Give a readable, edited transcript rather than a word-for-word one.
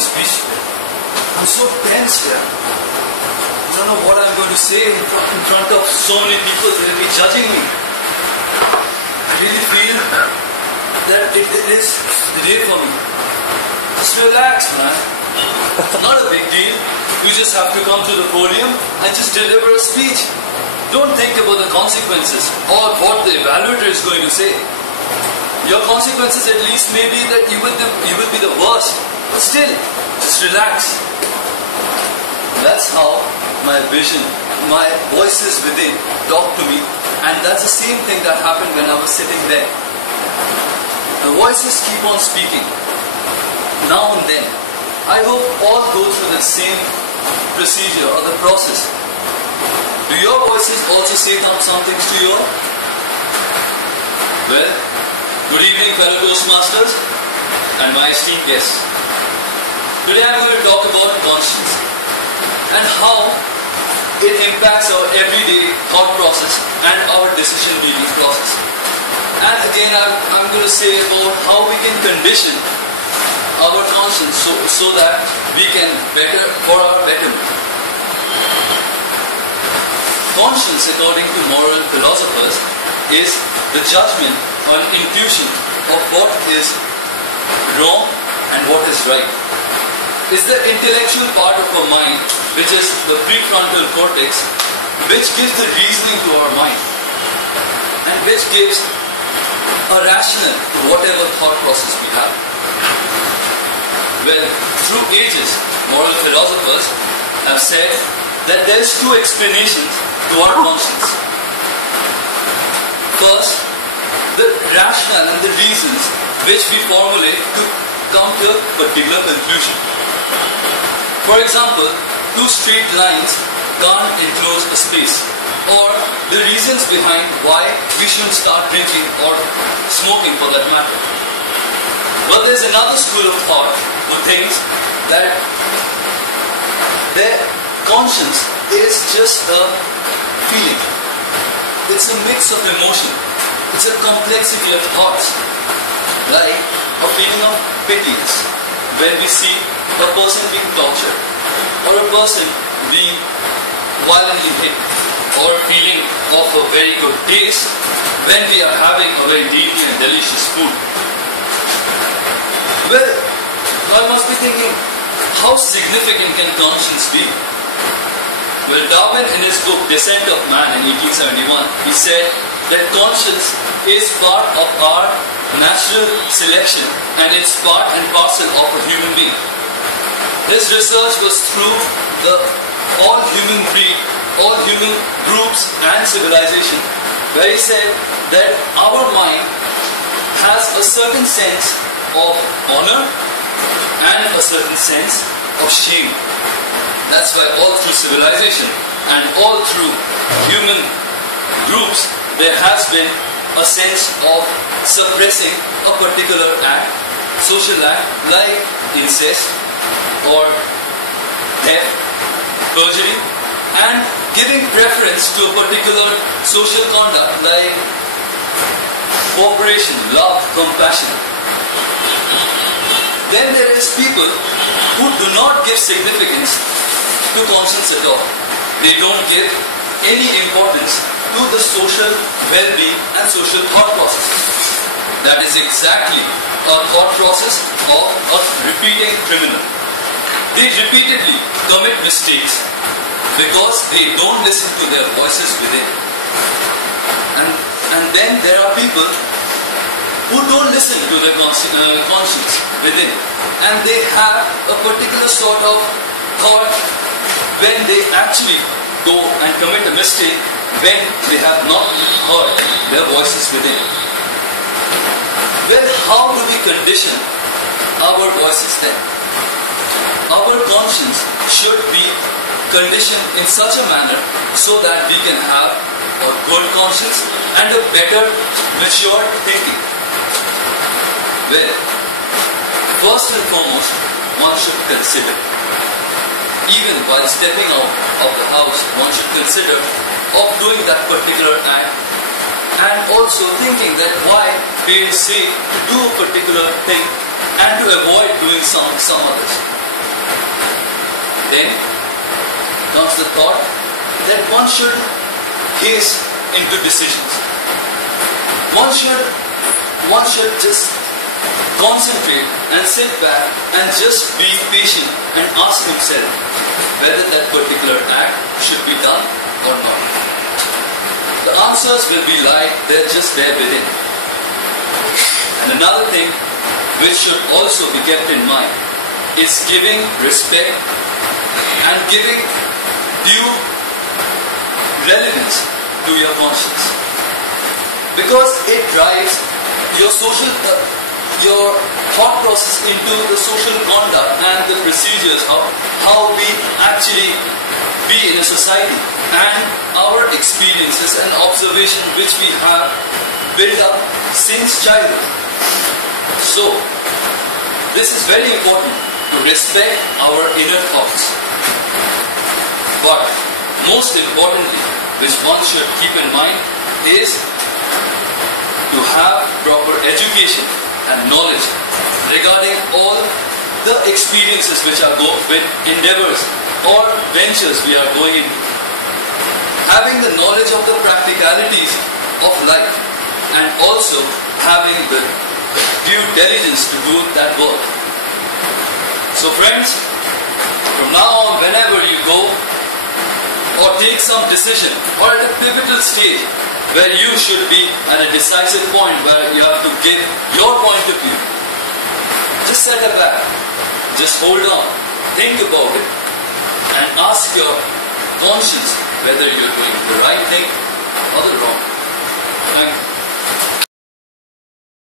the speech today. I'm so tense here. I don't know what I'm going to say in front of so many people that will be judging me. I really feel that it is the day for me. Just relax, man. It's not a big deal. You just have to come to the podium and just deliver a speech. Don't think about the consequences or what the evaluator is going to say. Your consequences at least may be that you will be the worst. But still, just relax. That's how my vision, my voices within talk to me. And that's the same thing that happened when I was sitting there. The voices keep on speaking. Now and then. I hope all go through the same procedure or the process. Do your voices also say some things to you all? Well, good evening fellow Toastmasters and my esteemed guests. Today I'm going to talk about conscience and how it impacts our everyday thought process and our decision making process. And again I'm going to say about how we can condition our conscience so that we can for our betterment. Conscience, according to moral philosophers, is the judgment or intuition of what is wrong and what is right. It's the intellectual part of our mind, which is the prefrontal cortex, which gives the reasoning to our mind and which gives a rationale to whatever thought process we have. Well, through ages, moral philosophers have said that there is two explanations to our conscience. First, the rationale and the reasons which we formulate to come to a particular conclusion. For example, two straight lines can't enclose a space, or the reasons behind why we shouldn't start drinking or smoking for that matter. But there's another school of thought who thinks that their conscience is just a feeling. It's a mix of emotion. It's a complexity of thoughts. Like a feeling of pettiness when we see a person being tortured or a person being violently hit, or a feeling of a very good taste when we are having a very deeply and delicious food. Well, I must be thinking, how significant can conscience be? Well, Darwin in his book Descent of Man in 1871, he said that conscience is part of our natural selection and it's part and parcel of a human being. His research was through all human breed, all human groups and civilization, where he said that our mind has a certain sense of honor and a certain sense of shame. That's why all through civilization and all through human groups, there has been a sense of suppressing a particular act, social act like incest or theft, perjury, and giving preference to a particular social conduct like cooperation, love, compassion. Then there is people who do not give significance to conscience at all. They don't give any importance to the social well-being and social thought process. That is exactly a thought process of a repeating criminal. They repeatedly commit mistakes because they don't listen to their voices within. And then there are people who don't listen to their conscience within, and they have a particular sort of thought when they actually go and commit a mistake when they have not heard their voices within. Well, how do we condition our voices then? Our conscience should be conditioned in such a manner so that we can have a good conscience and a better, mature thinking. Well, first and foremost, one should consider. Even while stepping out of the house, one should consider of doing that particular act, and also thinking that why parents say to do a particular thing and to avoid doing some others. Then comes the thought that one should haste into decisions. One should just concentrate and sit back and just be patient and ask himself whether that particular act should be done or not. The answers will be like they're just there within. And another thing which should also be kept in mind is giving respect and giving due relevance to your conscience, because it drives your your thought process into the social conduct and the procedures of how we actually be in a society, and our experiences and observations which we have built up since childhood. So, this is very important to respect our inner thoughts. But most importantly, which one should keep in mind, is to have proper education and knowledge regarding all the experiences which are with endeavors or ventures we are going into. Having the knowledge of the practicalities of life and also having the due diligence to do that work. So friends, from now on, whenever you go or take some decision or at a pivotal stage where you should be at a decisive point where you have to give your point of view, just set it back, just hold on, think about it, and ask your conscience whether you're doing the right thing or the wrong. Thank you.